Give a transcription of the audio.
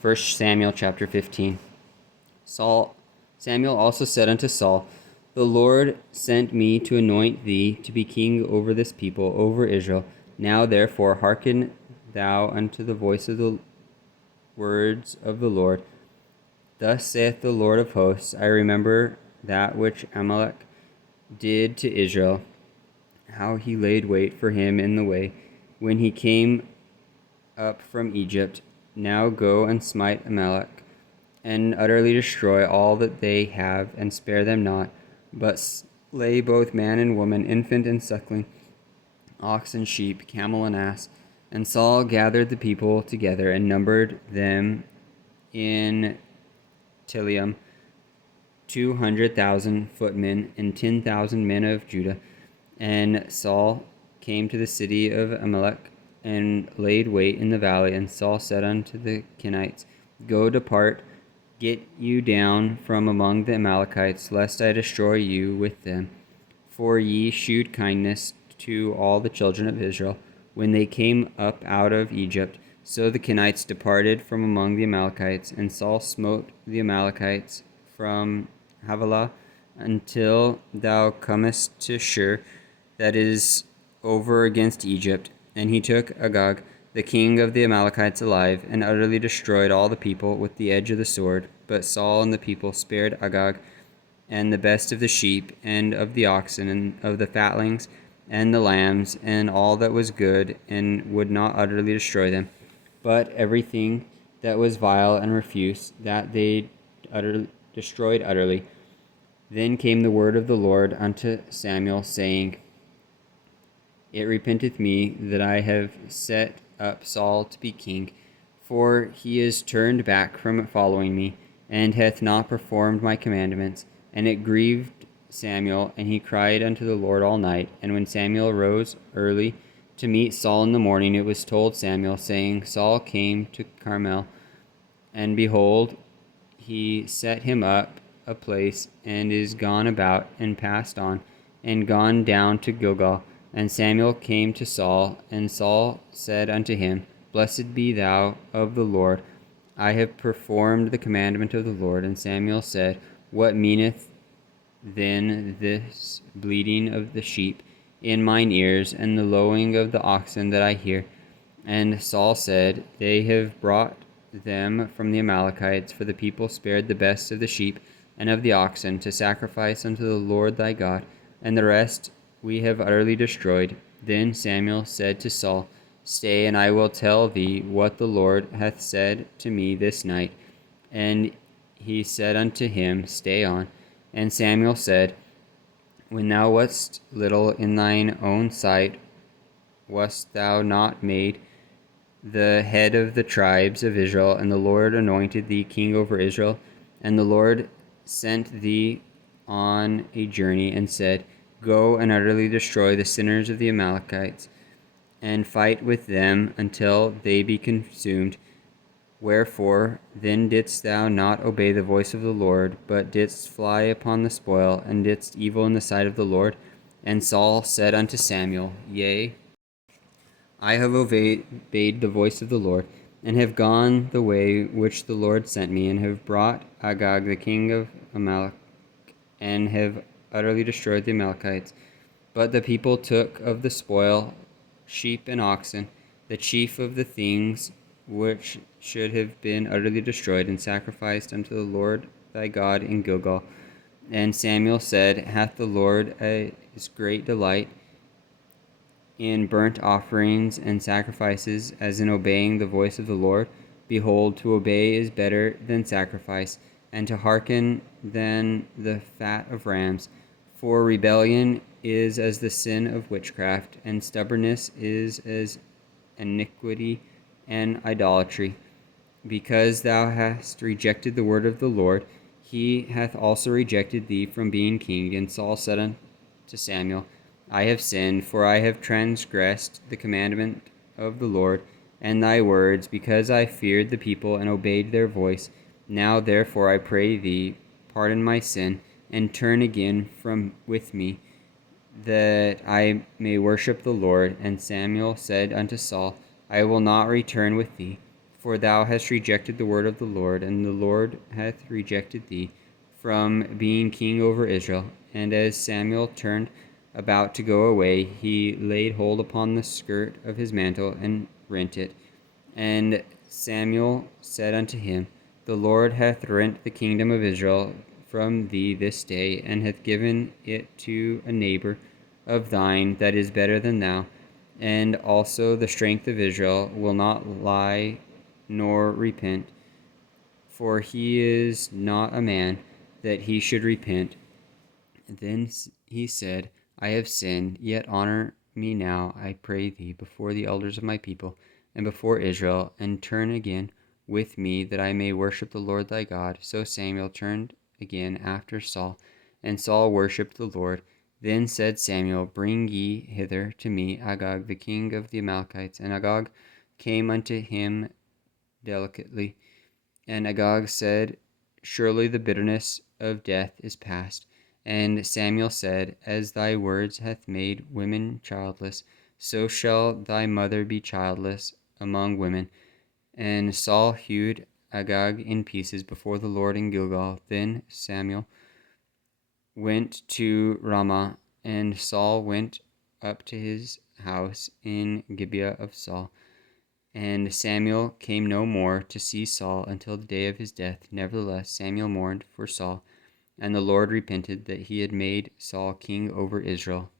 1 Samuel chapter 15. Samuel also said unto Saul, The Lord sent me to anoint thee to be king over this people, over Israel. Now therefore hearken thou unto the voice of the words of the Lord. Thus saith the Lord of hosts, I remember that which Amalek did to Israel, how he laid wait for him in the way, when he came up from Egypt. Now go and smite Amalek, and utterly destroy all that they have, and spare them not, but slay both man and woman, infant and suckling, ox and sheep, camel and ass. And Saul gathered the people together, and numbered them in Tilium 200,000 footmen, and 10,000 men of Judah. And Saul came to the city of Amalek, and laid wait in the valley. And Saul said unto the Kenites, Go, depart, get you down from among the Amalekites, lest I destroy you with them. For ye shewed kindness to all the children of Israel, when they came up out of Egypt. So the Kenites departed from among the Amalekites, and Saul smote the Amalekites from Havilah until thou comest to Shur, that is over against Egypt. And he took Agag, the king of the Amalekites, alive, and utterly destroyed all the people with the edge of the sword. But Saul and the people spared Agag, and the best of the sheep, and of the oxen, and of the fatlings, and the lambs, and all that was good, and would not utterly destroy them. But everything that was vile and refuse, that they destroyed utterly. Then came the word of the Lord unto Samuel, saying, It repenteth me that I have set up Saul to be king, for he is turned back from following me, and hath not performed my commandments. And it grieved Samuel, and he cried unto the Lord all night. And when Samuel rose early to meet Saul in the morning, it was told Samuel, saying, Saul came to Carmel, and behold, he set him up a place, and is gone about, and passed on, and gone down to Gilgal. And Samuel came to Saul, and Saul said unto him, Blessed be thou of the Lord, I have performed the commandment of the Lord. And Samuel said, What meaneth then this bleating of the sheep in mine ears, and the lowing of the oxen that I hear? And Saul said, They have brought them from the Amalekites, for the people spared the best of the sheep and of the oxen to sacrifice unto the Lord thy God, and the rest we have utterly destroyed. Then Samuel said to Saul, Stay, and I will tell thee what the Lord hath said to me this night. And he said unto him, Stay on. And Samuel said, When thou wast little in thine own sight, wast thou not made the head of the tribes of Israel? And the Lord anointed thee king over Israel. And the Lord sent thee on a journey, and said, Go and utterly destroy the sinners of the Amalekites, and fight with them until they be consumed. Wherefore then didst thou not obey the voice of the Lord, but didst fly upon the spoil, and didst evil in the sight of the Lord? And Saul said unto Samuel, Yea, I have obeyed the voice of the Lord, and have gone the way which the Lord sent me, and have brought Agag the king of Amalek, and have utterly destroyed the Amalekites. But the people took of the spoil sheep and oxen, the chief of the things which should have been utterly destroyed, and sacrificed unto the Lord thy God in Gilgal. And Samuel said, Hath the Lord his great delight in burnt offerings and sacrifices, as in obeying the voice of the Lord? Behold, to obey is better than sacrifice, and to hearken than the fat of rams. For rebellion is as the sin of witchcraft, and stubbornness is as iniquity and idolatry. Because thou hast rejected the word of the Lord, he hath also rejected thee from being king. And Saul said unto Samuel, I have sinned, for I have transgressed the commandment of the Lord and thy words, because I feared the people and obeyed their voice. Now therefore I pray thee, pardon my sin, and turn again from with me, that I may worship the Lord. And Samuel said unto Saul, I will not return with thee, For thou hast rejected the word of the Lord, and the Lord hath rejected thee from being king over Israel. And as Samuel turned about to go away, he laid hold upon the skirt of his mantle and rent it. And Samuel said unto him, The Lord hath rent the kingdom of Israel from thee this day, and hath given it to a neighbor of thine that is better than thou. And also the strength of Israel will not lie nor repent, for he is not a man that he should repent. Then he said, I have sinned, yet honor me now, I pray thee, before the elders of my people, and before Israel, and turn again with me, that I may worship the Lord thy God. So Samuel turned again after Saul, and Saul worshipped the Lord. Then said Samuel, Bring ye hither to me Agag, the king of the Amalekites. And Agag came unto him delicately. And Agag said, Surely the bitterness of death is past. And Samuel said, As thy words hath made women childless, so shall thy mother be childless among women. And Saul hewed Agag in pieces before the Lord in Gilgal. Then Samuel went to Ramah, and Saul went up to his house in Gibeah of Saul. And Samuel came no more to see Saul until the day of his death. Nevertheless, Samuel mourned for Saul, and the Lord repented that he had made Saul king over Israel.